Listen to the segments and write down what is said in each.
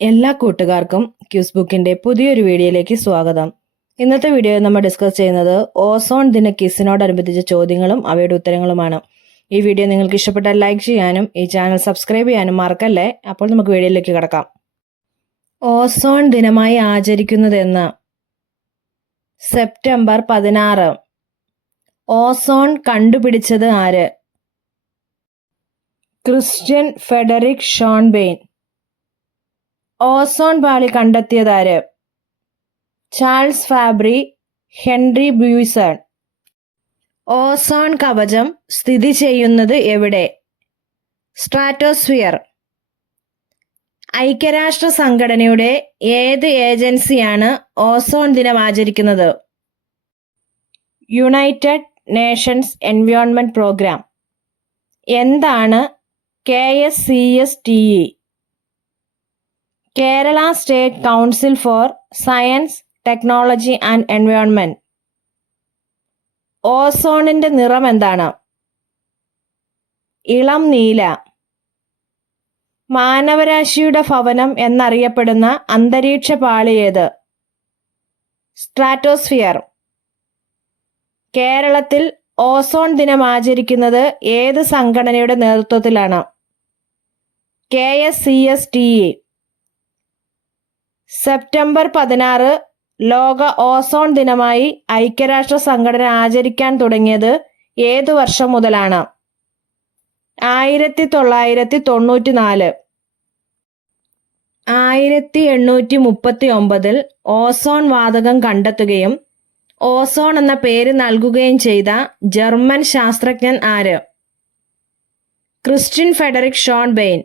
എല്ലാ കൂട്ടുകാർക്കും ക്യൂസ് ബുക്കിന്റെ പുതിയൊരു വീഡിയോയിലേക്ക് സ്വാഗതം. ഇന്നത്തെ വീഡിയോയിൽ നമ്മൾ ഡിസ്കസ് ചെയ്യുന്നത് ഓസോൺ ദിന കിസിനോടനുബന്ധിച്ച ചോദ്യങ്ങളും അവയുടെ ഉത്തരങ്ങളുമാണ്. ഈ വീഡിയോ നിങ്ങൾക്ക് ഇഷ്ടപ്പെട്ടാൽ ലൈക്ക് ചെയ്യാനും ഈ ചാനൽ സബ്സ്ക്രൈബ് ചെയ്യാനും മറക്കല്ലേ? അപ്പോൾ നമുക്ക് വീഡിയോയിലേക്ക് കിടക്കാം. ഓസോൺ ദിനമായി ആചരിക്കുന്നതെന്ന് സെപ്റ്റംബർ പതിനാറ്. ഓസോൺ കണ്ടുപിടിച്ചത് ആര്? ക്രിസ്ത്യൻ ഫെഡറിക് ഷോൺബെയിൻ ഓസോൺ പാളി കണ്ടെത്തിയതാര് Charles Fabry Henri Buisson. Ozone കവചം സ്ഥിതി ചെയ്യുന്നത് എവിടെ? സ്ട്രാറ്റോസ്ഫിയർ. ഐക്യരാഷ്ട്ര സംഘടനയുടെ ഏത് ഏജൻസിയാണ് ഓസോൺ ദിനം ആചരിക്കുന്നത്? United Nations Environment Programme. എന്താണ് K S C S T E? Kerala State Council for Science Technology and Environment ഓസോണിന്റെ നിറം എന്താണ്? ഇളം നീല. മാനവരാശിയുടെ ഭവനം എന്നറിയപ്പെടുന്ന അന്തരീക്ഷ പാളി ഏത്? സ്ട്രാറ്റോസ്ഫിയർ കേരളത്തിൽ ഓസോൺ ദിനം ആചരിക്കുന്നത് ഏത് സംഘടനയുടെ നേതൃത്വത്തിലാണ്? K S C S T E September പതിനാറ് ലോക ഓസോൺ ദിനമായി ഐക്യരാഷ്ട്ര സംഘടന ആചരിക്കാൻ തുടങ്ങിയത് ഏതു വർഷം മുതലാണ്? ആയിരത്തി തൊള്ളായിരത്തി തൊണ്ണൂറ്റി നാല് ആയിരത്തി എണ്ണൂറ്റി മുപ്പത്തി ഒമ്പതിൽ ഓസോൺ വാതകം കണ്ടെത്തുകയും ഓസോൺ എന്ന പേര് നൽകുകയും ചെയ്ത ജർമ്മൻ ശാസ്ത്രജ്ഞൻ ആര്? Christian Friedrich Schonbein.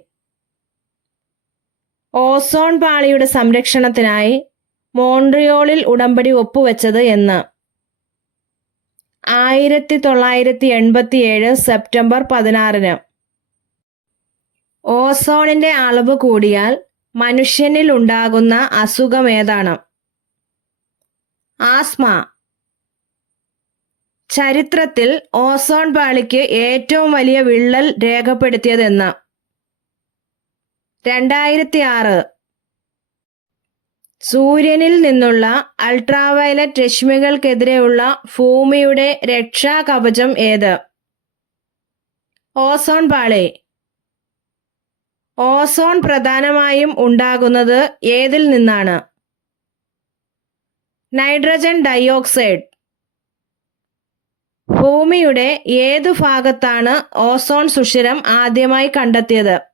ഓസോൺ പാളിയുടെ സംരക്ഷണത്തിനായി മോൺട്രിയോളിൽ ഉടമ്പടി ഒപ്പുവെച്ചത് എന്ന്. ആയിരത്തി തൊള്ളായിരത്തി എൺപത്തിയേഴ് സെപ്റ്റംബർ പതിനാറിന്. ഓസോണിന്റെ അളവ് കൂടിയാൽ മനുഷ്യനിൽ ഉണ്ടാകുന്ന അസുഖം ഏതാണ്? ആസ്മ. ചരിത്രത്തിൽ ഓസോൺ പാളിക്ക് ഏറ്റവും വലിയ വിള്ളൽ രേഖപ്പെടുത്തിയതെന്ന്. രണ്ടായിരത്തി ആറ് സൂര്യനിൽ നിന്നുള്ള അൾട്രാവയലറ്റ് രശ്മികൾക്കെതിരെയുള്ള ഭൂമിയുടെ രക്ഷാ കവചം ഏത്? ഓസോൺ പാളി. ഓസോൺ പ്രധാനമായും ഉണ്ടാകുന്നത് ഏതിൽ നിന്നാണ്? Nitrogen dioxide. ഭൂമിയുടെ ഏതു ഭാഗത്താണ് ഓസോൺ സുഷിരം ആദ്യമായി കണ്ടെത്തിയത്?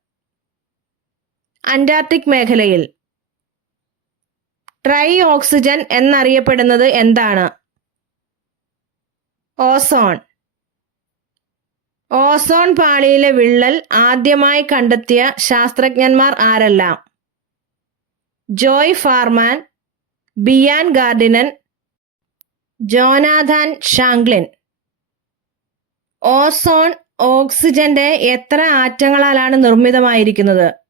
അന്റാർട്ടിക് മേഖലയിൽ ട്രൈ ഓക്സിജൻ എന്നറിയപ്പെടുന്നത് എന്താണ്? ഓസോൺ. ഓസോൺ പാളിയിലെ വിള്ളൽ ആദ്യമായി കണ്ടെത്തിയ ശാസ്ത്രജ്ഞന്മാർ ആരെല്ലാം? Joe Farman Brian Gardiner Jonathan Shanklin ozone ഓക്സിജന്റെ എത്ര ആറ്റങ്ങളാലാണ് നിർമ്മിതമായിരിക്കുന്നത്?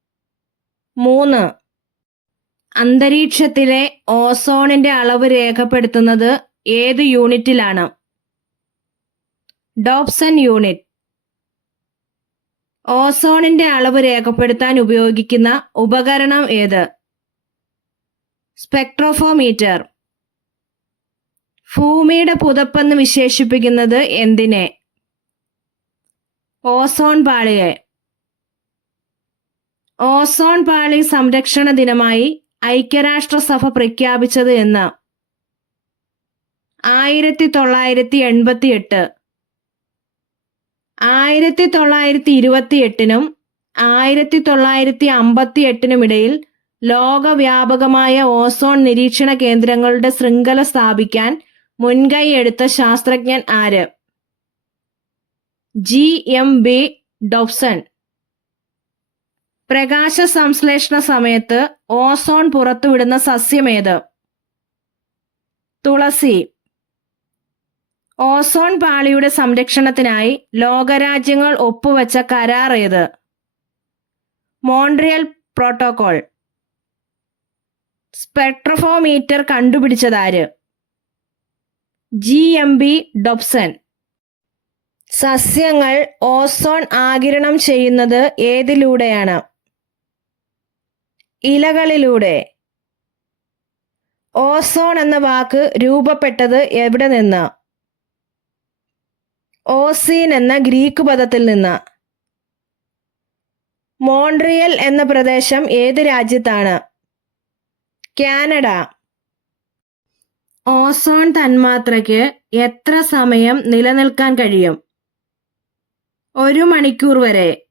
മൂന്ന്. അന്തരീക്ഷത്തിലെ ഓസോണിന്റെ അളവ് രേഖപ്പെടുത്തുന്നത് ഏത് യൂണിറ്റിലാണ്? Dobson unit. ഓസോണിന്റെ അളവ് രേഖപ്പെടുത്താൻ ഉപയോഗിക്കുന്ന ഉപകരണം ഏത്? സ്പെക്ട്രോഫോമീറ്റർ. ഭൂമിയുടെ പുതപ്പെന്ന് വിശേഷിപ്പിക്കുന്നത് എന്തിനെ? ഓസോൺ പാളിയെ. ഓസോൺ പാളി സംരക്ഷണ ദിനമായി ഐക്യരാഷ്ട്രസഭ പ്രഖ്യാപിച്ചത് എന്ന്. ആയിരത്തി തൊള്ളായിരത്തി എൺപത്തി എട്ട് ആയിരത്തി തൊള്ളായിരത്തി ഇരുപത്തി എട്ടിനും ആയിരത്തി തൊള്ളായിരത്തി അമ്പത്തി എട്ടിനും ഇടയിൽ ലോകവ്യാപകമായ ഓസോൺ നിരീക്ഷണ കേന്ദ്രങ്ങളുടെ ശൃംഖല സ്ഥാപിക്കാൻ മുൻകൈ എടുത്ത ശാസ്ത്രജ്ഞൻ ആര്? ജി. എം. ബി. ഡോപ്സൺ പ്രകാശ സംശ്ലേഷണ സമയത്ത് ഓസോൺ പുറത്തുവിടുന്ന സസ്യമേത്? തുളസി. ഓസോൺ പാളിയുടെ സംരക്ഷണത്തിനായി ലോകരാജ്യങ്ങൾ ഒപ്പുവെച്ച കരാർ ഏത്? Montreal Protocol. സ്പെക്ട്രോഫോമീറ്റർ കണ്ടുപിടിച്ചതാര്? G M B Dobson. സസ്യങ്ങൾ ഓസോൺ ആകിരണം ചെയ്യുന്നത് ഏതിലൂടെയാണ്? ഇലകളിലൂടെ. ഓസോൺ എന്ന വാക്ക് രൂപപ്പെട്ടത് എവിടെ നിന്ന്? ഓസീൻ എന്ന ഗ്രീക്ക് പദത്തിൽ നിന്ന്. മോൺട്രിയൽ എന്ന പ്രദേശം ഏത് രാജ്യത്താണ്? കാനഡ. ഓസോൺ തന്മാത്രയ്ക്ക് എത്ര സമയം നിലനിൽക്കാൻ കഴിയും? ഒരു മണിക്കൂർ വരെ.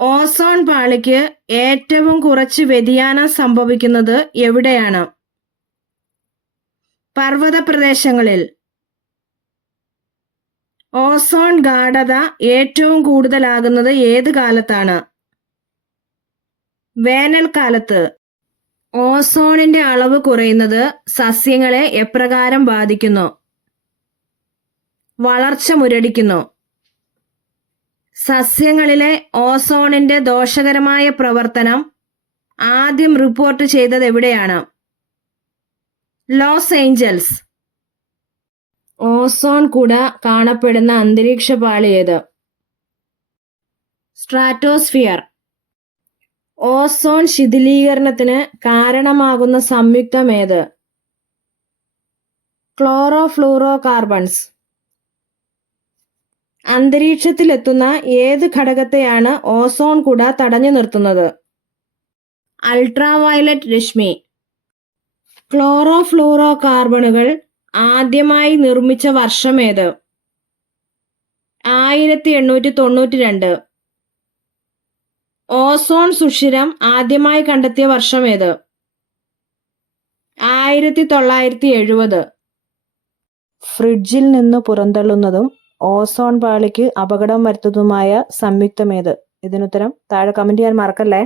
ഓസോൺ പാളിക്ക് ഏറ്റവും കുറച്ച് വ്യതിയാനം സംഭവിക്കുന്നത് എവിടെയാണ്? പർവത പ്രദേശങ്ങളിൽ ഓസോൺ ഗാഠത ഏറ്റവും കൂടുതലാകുന്നത് ഏത് കാലത്താണ്? വേനൽക്കാലത്ത്. ഓസോണിന്റെ അളവ് കുറയുന്നത് സസ്യങ്ങളെ എപ്രകാരം ബാധിക്കുന്നു? വളർച്ച മുരടിക്കുന്നു. സസ്യങ്ങളിലെ ഓസോണിന്റെ ദോഷകരമായ പ്രവർത്തനം ആദ്യം റിപ്പോർട്ട് ചെയ്തത് എവിടെയാണ്? Los Angeles. ഓസോൺ കുട കാണപ്പെടുന്ന അന്തരീക്ഷ പാളി ഏത്? സ്ട്രാറ്റോസ്ഫിയർ. ഓസോൺ ശിഥിലീകരണത്തിന് കാരണമാകുന്ന സംയുക്തം ഏത്? ക്ലോറോ ഫ്ലൂറോ കാർബൺസ് അന്തരീക്ഷത്തിലെത്തുന്ന ഏത് ഘടകത്തെയാണ് ഓസോൺ കുട തടഞ്ഞു നിർത്തുന്നത്? അൾട്രാവയലറ്റ് രശ്മി. ക്ലോറോ ഫ്ലൂറോ കാർബണുകൾ ആദ്യമായി നിർമ്മിച്ച വർഷം ഏത്? ആയിരത്തി എണ്ണൂറ്റി തൊണ്ണൂറ്റി രണ്ട് ഓസോൺ സുഷിരം ആദ്യമായി കണ്ടെത്തിയ വർഷം ഏത്? ആയിരത്തി തൊള്ളായിരത്തി എഴുപത് ഫ്രിഡ്ജിൽ നിന്ന് പുറന്തള്ളുന്നതും ഓസോൺ പാളിക്ക് അപകടം വരുത്തുന്നതുമായ സംയുക്തമേത് ഇതിനുത്തരം താഴെ കമന്റ് ചെയ്യാൻ മറക്കല്ലേ?